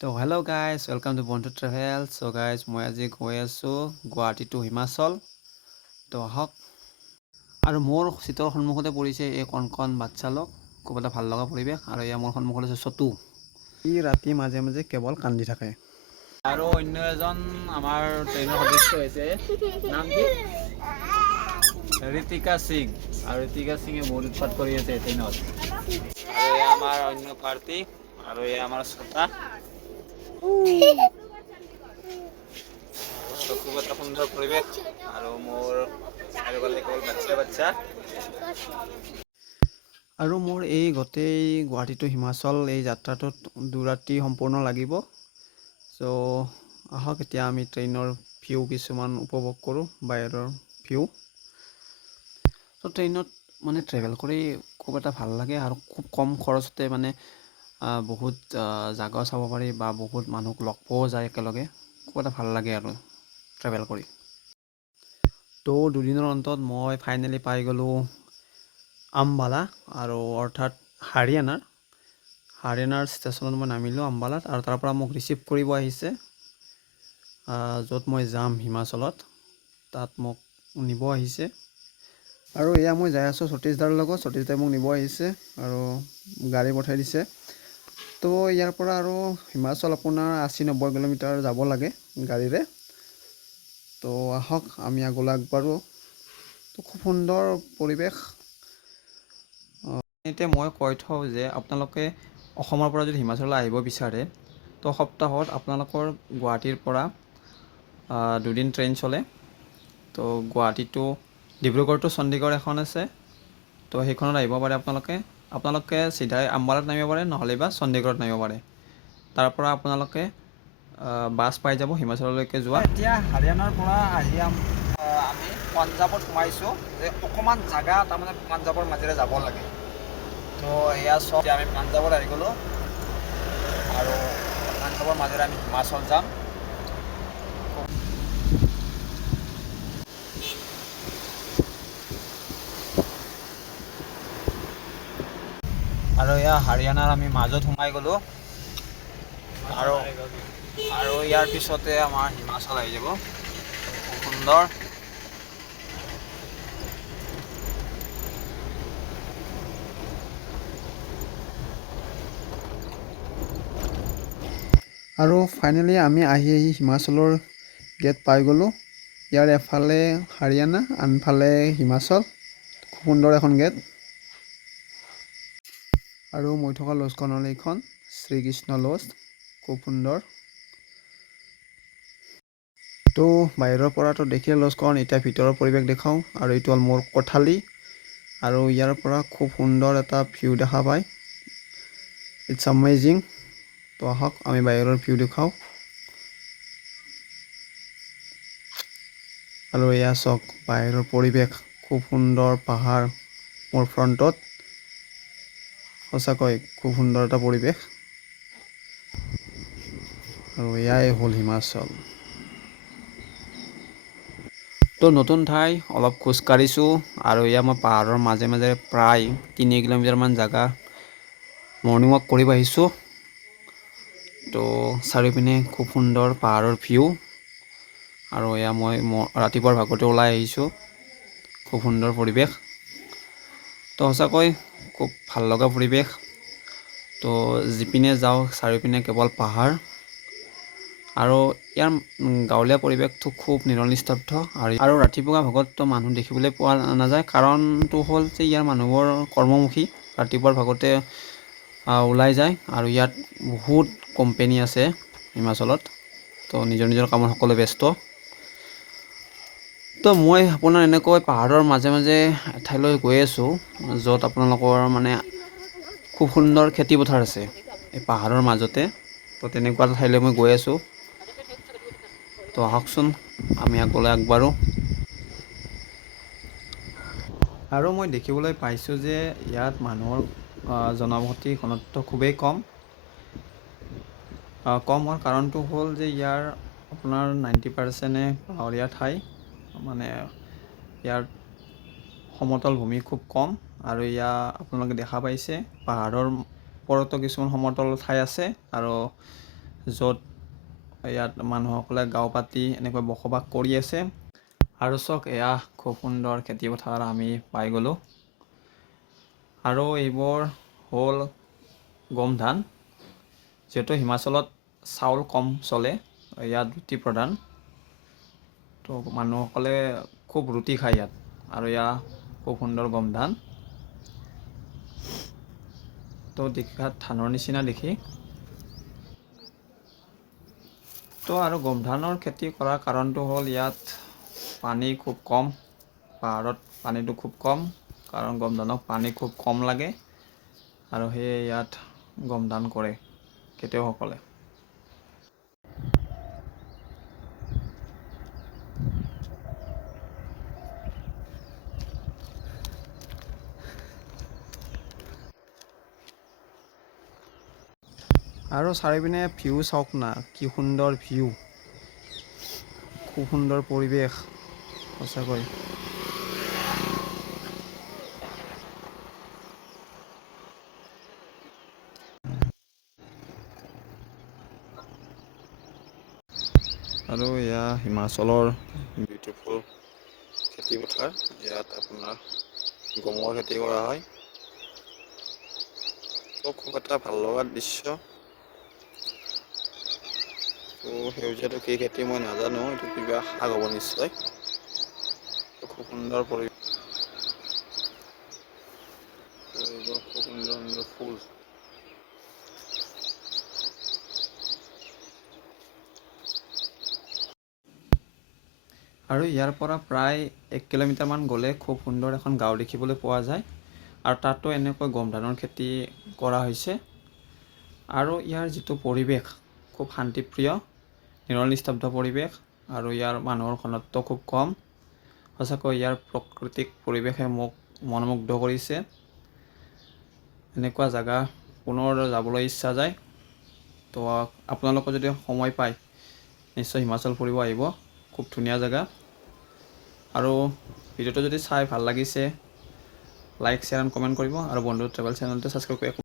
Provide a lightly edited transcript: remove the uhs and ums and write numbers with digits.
তো hello' guys welcome to বন্ধু travel. চ' guys মই আজি গৈ আছোঁ গুৱাহাটী টু হিমাচল। তো আহক। আৰু মোৰ চিটৰ সন্মুখতে পৰিছে এই কণ বাচ্চালোক, খুব এটা ভাল লগা পৰিৱেশ। আৰু এয়া মোৰ সন্মুখত আছে চতু, ই ৰাতি মাজে মাজে কেৱল কান্দি থাকে। আৰু অন্য এজন আমাৰ ট্ৰেইনৰ সদস্য হৈছে, নাম কি? ঋতিকা সিং। আৰু ঋতিকা সিঙে বহুত উৎপাত কৰি আছে ট্ৰেইনত। আৰু এয়া আমাৰ অন্য পাৰ্টি, আৰু এয়া আমাৰ শ্ৰোতা। খুব এটা সুন্দৰ পৰিৱেশ। আৰু মোৰ চাৰিওফালে কেৱল বাচ্চা। আৰু মোৰ এই গোটেই গুৱাহাটী টু হিমাচল এই যাত্ৰাটোত 2 ৰাতি সম্পূৰ্ণ লাগিব। চ' আহক এতিয়া আমি ট্ৰেইনৰ ভিউ কিছুমান উপভোগ কৰোঁ, বাহিৰৰ ভিউ। ত' ট্ৰেইনত মানে ট্ৰেভেল কৰি খুব এটা ভাল লাগে, আৰু খুব কম খৰচতে মানে বহুত জাগা চাব পাৰি, বা বহুত মানুহক লগ পোৱাও যায় একেলগে। খুব এটা ভাল লাগে আৰু ট্ৰেভেল কৰি। তো 2 দিনৰ অন্তত মই ফাইনেলি পাই গ'লোঁ আম্বালা, আৰু অৰ্থাৎ হাৰিয়ানাৰ ষ্টেচনত মই নামিলোঁ আম্বালাত। আৰু তাৰ পৰা মোক ৰিচিভ কৰিব আহিছে য'ত মই যাম হিমাচলত, তাত মোক নিব আহিছে। আৰু এয়া মই যাই আছোঁ সতীশদাৰ লগত। সতীশদাই মোক নিব আহিছে আৰু গাড়ী পঠাই দিছে। তো ইয়াৰ পৰা আৰু হিমাচল আপোনাৰ 80-90 কিলোমিটাৰ যাব লাগে গাড়ীৰে। তো আহক আমি আগলৈ আগবাঢ়োঁ। তো খুব সুন্দৰ পৰিৱেশ। এতিয়া মই কৈ থওঁ যে আপোনালোকে অসমৰ পৰা যদি হিমাচললৈ আহিব বিচাৰে, তো সপ্তাহত আপোনালোকৰ গুৱাহাটীৰ পৰা 2 দিন ট্ৰেইন চলে। তো গুৱাহাটী টু ডিব্ৰুগড় টু চণ্ডীগড় এখন আছে, তো সেইখনত আহিব পাৰে আপোনালোকে চিধাই আম্বালাত নামিব পাৰে, নহ'লে বা চণ্ডীগড়ত নামিব পাৰে। তাৰ পৰা আপোনালোকে বাছ পাই যাব হিমাচললৈকে যোৱা। এতিয়া হাৰিয়ানাৰ পৰা আহি আমি পাঞ্জাৱত সোমাইছোঁ। যে অকণমান জাগা তাৰমানে পাঞ্জাৱৰ মাজেৰে যাব লাগে। তো এয়া চব আমি পাঞ্জাৱত আহি গ'লোঁ, আৰু পাঞ্জাৱৰ মাজেৰে আমি হিমাচল যাম। আৰু এয়া হাৰিয়ানাৰ আমি মাজত সোমাই গ'লোঁ, আৰু ইয়াৰ পিছতে আমাৰ হিমাচল আহি যাব। খুব সুন্দৰ। আৰু ফাইনেলি আমি আহি হিমাচলৰ গেট পাই গ'লোঁ। ইয়াৰ এফালে হাৰিয়ানা, আনফালে হিমাচল। খুব সুন্দৰ এখন গেট। আৰু মই থকা লজখন হ'ল এইখন শ্ৰীকৃষ্ণ লজ, খুব সুন্দৰ। তো বাহিৰৰ পৰাতো দেখিলে লজখন, এতিয়া ভিতৰৰ পৰিৱেশ দেখাওঁ। আৰু এইটো হ'ল মোৰ কোঠালি, আৰু ইয়াৰ পৰা খুব সুন্দৰ এটা ভিউ দেখা পায়। It's amazing. তো আহক আমি বাহিৰৰ ভিউ দেখাওঁ। আৰু এয়া চাওক বাহিৰৰ পৰিৱেশ, খুব সুন্দৰ পাহাৰ মোৰ ফ্ৰণ্টত। সঁচাকৈ খুব সুন্দৰ এটা পৰিৱেশ। আৰু এয়াই হ'ল হিমাচল। তো নতুন ঠাই, অলপ খোজকাঢ়িছোঁ, আৰু এয়া মই পাহাৰৰ মাজে মাজে প্ৰায় 3 কিলোমিটাৰমান জেগা মৰ্ণিং ৱাক কৰিব আহিছোঁ। তো চাৰিওপিনে খুব সুন্দৰ পাহাৰৰ ভিউ। আৰু এয়া মই ৰাতিপুৱাৰ ভাগতে ওলাই আহিছোঁ। খুব সুন্দৰ পৰিৱেশ। তো সঁচাকৈ খুব ভাল লগা পৰিৱেশ। তো যিপিনে যাওঁ চাৰিওপিনে কেৱল পাহাৰ, আৰু ইয়াৰ গাঁৱলীয়া পৰিৱেশটো খুব নিৰনিস্তব্ধ। আৰু ৰাতিপুৱা ভাগততো মানুহ দেখিবলৈ পোৱা নাযায়। কাৰণটো হ'ল যে ইয়াৰ মানুহবোৰ কৰ্মমুখী, ৰাতিপুৱাৰ ভাগতে ওলাই যায়। আৰু ইয়াত বহুত কোম্পেনী আছে হিমাচলত, তো নিজৰ নিজৰ কামত সকলোৱে ব্যস্ত। তো মই আপোনাৰ এনেকৈ পাহাৰৰ মাজে মাজে এঠাইলৈ গৈ আছোঁ, য'ত আপোনালোকৰ মানে খুব সুন্দৰ খেতিপথাৰ আছে এই পাহাৰৰ মাজতে। তো তেনেকুৱা এটা ঠাইলৈ মই গৈ আছোঁ। তো আহকচোন আমি আগলৈ আগবাঢ়োঁ। আৰু মই দেখিবলৈ পাইছোঁ যে ইয়াত মানুহৰ জনবসতি ঘনত্ব খুবেই কম। হোৱাৰ কাৰণটো হ'ল যে ইয়াৰ আপোনাৰ 90% পাহাৰীয়া ঠাই, মানে ইয়াৰ সমতল ভূমি খুব কম। আৰু আপোনালোকে দেখা পাইছে পাহাৰৰ ওপৰতো কিছুমান সমতল ঠাই আছে, আৰু য'ত ইয়াত মানুহসকলে গাঁও পাতি এনেকৈ বসবাস কৰি আছে। আৰু চাওক, এয়া খুব সুন্দৰ খেতিপথাৰ আমি পাই গ'লোঁ। আৰু এইবোৰ হ'ল গম ধান। যিহেতু হিমাচলত চাউল কম চলে, ইয়াত ৰুটি প্ৰধান, তো মানুহসকলে খুব ৰুটি খায় ইয়াত। আৰু এয়া খুব সুন্দৰ গম ধান। তো দেখাত ধানৰ নিচিনা দেখি। তো আৰু গম ধানৰ খেতি কৰাৰ কাৰণটো হ'ল ইয়াত পানী খুব কম। পাহাৰত পানীটো খুব কম, কাৰণ গম ধানক পানী খুব কম লাগে। আৰু সেয়ে ইয়াত গম ধান কৰে খেতিয়কসকলে। আৰু চাৰিপিনে ভিউ চাওক না, কি সুন্দৰ ভিউ, খুব সুন্দৰ পৰিৱেশ সঁচাকৈ। আৰু এয়া হিমাচলৰ বিউটিফুল খেতিপথাৰ। ইয়াত আপোনাৰ গমৰ খেতি কৰা হয়। তো খুব এটা ভাল লগা দৃশ্য। তো সেউজীয়াটো কি খেতি মই নাজানো, এইটো কিবা শাক হ'ব নিশ্চয়। খুব সুন্দৰ পৰিৱেশ। এইবোৰ খুব সুন্দৰ সুন্দৰ ফুল। আৰু ইয়াৰ পৰা প্ৰায় 1 কিলোমিটাৰমান গ'লে খুব সুন্দৰ এখন গাঁও দেখিবলৈ পোৱা যায়। আৰু তাতো এনেকৈ গম ধানৰ খেতি কৰা হৈছে। আৰু ইয়াৰ যিটো পৰিৱেশ খুব শান্তিপ্ৰিয়, নিৰল নিস্তব্ধ পৰিৱেশ। আৰু ইয়াৰ মানুহৰ ঘনত্ব খুব কম। সঁচাকৈ ইয়াৰ প্ৰাকৃতিক পৰিৱেশে মোক মনোমুগ্ধ কৰিছে। এনেকুৱা জেগা পুনৰ যাবলৈ ইচ্ছা যায়। তো আপোনালোকে যদি সময় পায়, নিশ্চয় হিমাচল ফুৰিব আহিব। খুব ধুনীয়া জেগা। আৰু ভিডিঅ'টো যদি চাই ভাল লাগিছে, লাইক, শ্বেয়াৰ এণ্ড কমেণ্ট কৰিব। আৰু বন্ধু ট্ৰেভেল চেনেলটো ছাবস্ক্ৰাইব কৰি